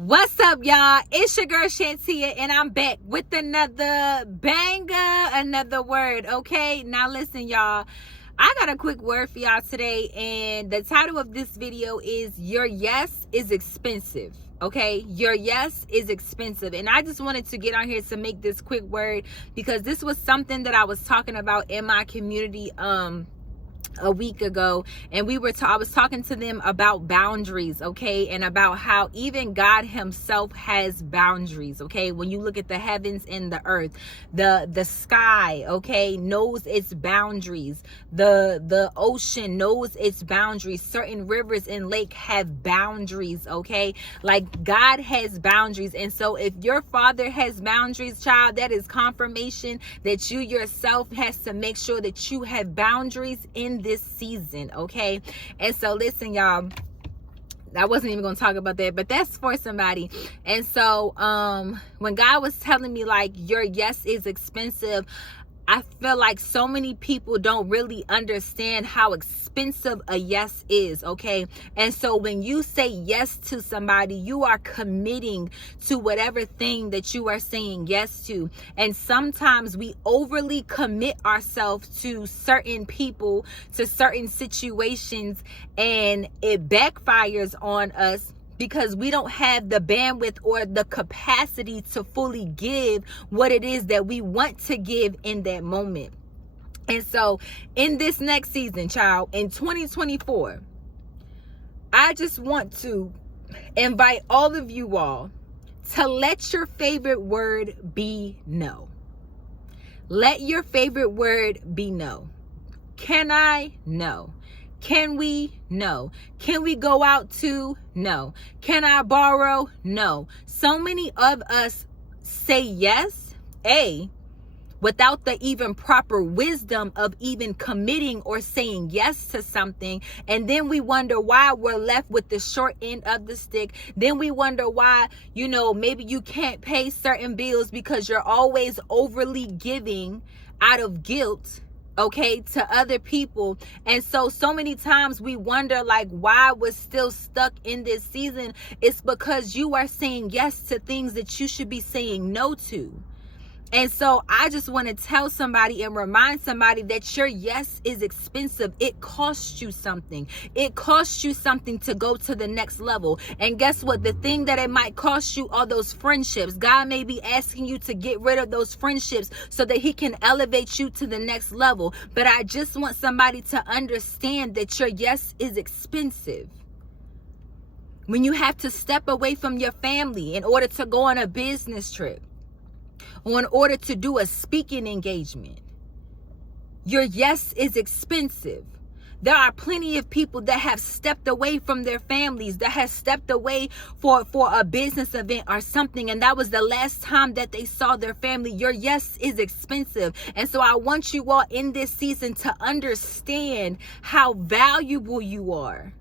What's up, y'all? It's your girl Shantia, and I'm back with another banger, another word. Okay, now listen, y'all. I got a quick word for y'all today, and the title of this video is Your Yes is Expensive. Okay, your yes is expensive. And I just wanted to get on here to make this quick word because this was something that I was talking about in my community a week ago, and I was talking to them about boundaries, okay, and about how even God himself has boundaries. Okay, when you look at the heavens and the earth, the sky, okay, knows its boundaries. The ocean knows its boundaries. Certain rivers and lake have boundaries. Okay, like God has boundaries. And so if your father has boundaries, child, that is confirmation that you yourself has to make sure that you have boundaries in this season. Okay, and so listen, y'all, I wasn't even going to talk about that, but that's for somebody. And so when God was telling me like your yes is expensive, I feel like so many people don't really understand how expensive a yes is, okay? And so when you say yes to somebody, you are committing to whatever thing that you are saying yes to. And sometimes we overly commit ourselves to certain people, to certain situations, and it backfires on us because we don't have the bandwidth or the capacity to fully give what it is that we want to give in that moment. And so in this next season, child, in 2024, I just want to invite all of you all to let your favorite word be no. Let your favorite word be no. Can I? No. Can we? No. Can we go out to? No. Can I borrow? No. So many of us say yes, without the even proper wisdom of even committing or saying yes to something. And then we wonder why we're left with the short end of the stick. Then we wonder why, maybe you can't pay certain bills because you're always overly giving out of guilt, okay, to other people. And so many times we wonder like why we're still stuck in this season. It's because you are saying yes to things that you should be saying no to. And so I just want to tell somebody and remind somebody that your yes is expensive. It costs you something. It costs you something to go to the next level. And guess what? The thing that it might cost you are those friendships. God may be asking you to get rid of those friendships so that he can elevate you to the next level. But I just want somebody to understand that your yes is expensive. When you have to step away from your family in order to go on a business trip, or in order to do a speaking engagement, your yes is expensive. There are plenty of people that have stepped away from their families, that have stepped away for a business event or something, and that was the last time that they saw their family. Your yes is expensive. And so I want you all in this season to understand how valuable you are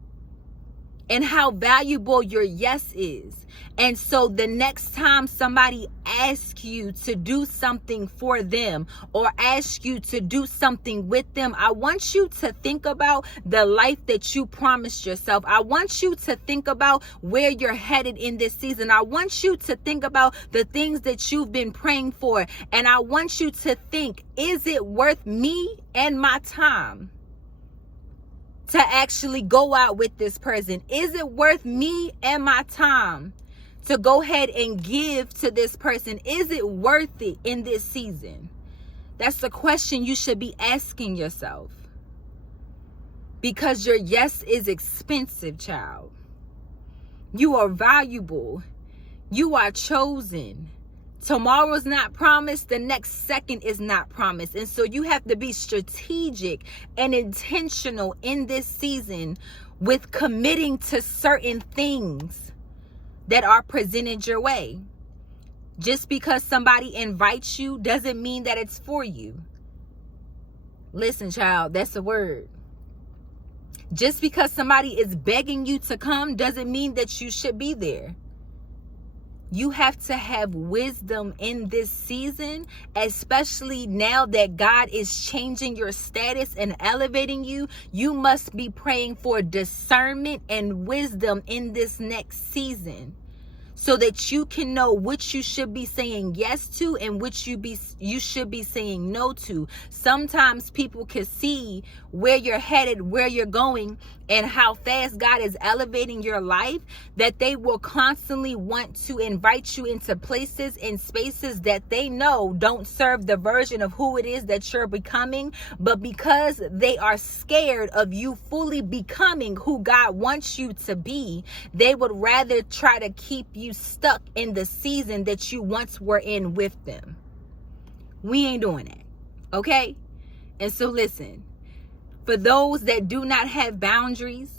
and how valuable your yes is. And so the next time somebody asks you to do something for them or asks you to do something with them, I want you to think about the life that you promised yourself. I want you to think about where you're headed in this season. I want you to think about the things that you've been praying for. And I want you to think, is it worth me and my time to actually go out with this person? Is it worth me and my time to go ahead and give to this person? Is it worth it in this season? That's the question you should be asking yourself. Because your yes is expensive, child. You are valuable. You are chosen. Tomorrow's not promised. The next second is not promised. And so you have to be strategic and intentional in this season with committing to certain things that are presented your way. Just because somebody invites you doesn't mean that it's for you. Listen, child, that's a word. Just because somebody is begging you to come doesn't mean that you should be there. You have to have wisdom in this season, especially now that God is changing your status and elevating you. You must be praying for discernment and wisdom in this next season, so that you can know which you should be saying yes to and which you should be saying no to. Sometimes people can see where you're headed, where you're going, and how fast God is elevating your life, that they will constantly want to invite you into places and spaces that they know don't serve the version of who it is that you're becoming. But because they are scared of you fully becoming who God wants you to be, they would rather try to keep you stuck in the season that you once were in with them. We ain't doing that, okay? And so listen, for those that do not have boundaries,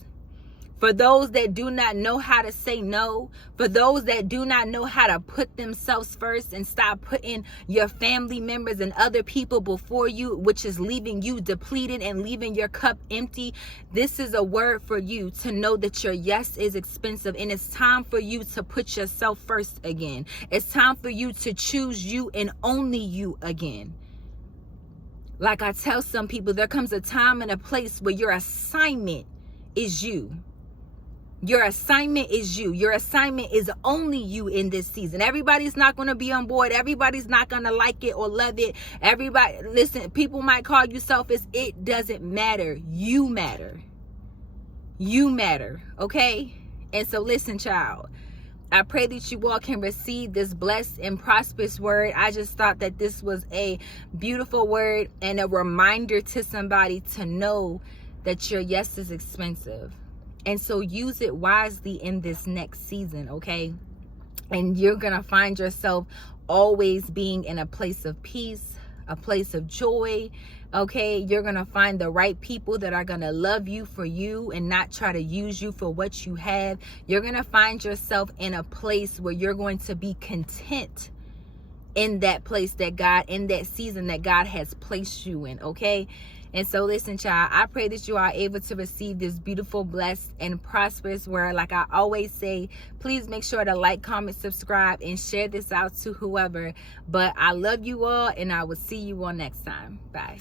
for those that do not know how to say no, for those that do not know how to put themselves first and stop putting your family members and other people before you, which is leaving you depleted and leaving your cup empty, this is a word for you to know that your yes is expensive, and it's time for you to put yourself first again. It's time for you to choose you and only you again. Like I tell some people, there comes a time and a place where your assignment is you. Your assignment is you. Your assignment is only you in this season. Everybody's not going to be on board. Everybody's not going to like it or love it. Everybody, listen, people might call you selfish. It doesn't matter. You matter. You matter. Okay? And so listen, child, I pray that you all can receive this blessed and prosperous word. I just thought that this was a beautiful word and a reminder to somebody to know that your yes is expensive. And so use it wisely in this next season, okay? And you're going to find yourself always being in a place of peace, a place of joy, okay? You're going to find the right people that are going to love you for you and not try to use you for what you have. You're going to find yourself in a place where you're going to be content in that place that God, in that season that God has placed you in, okay? And so listen, child, I pray that you are able to receive this beautiful, blessed, and prosperous word. Like I always say, please make sure to like, comment, subscribe, and share this out to whoever. But I love you all, and I will see you all next time. Bye.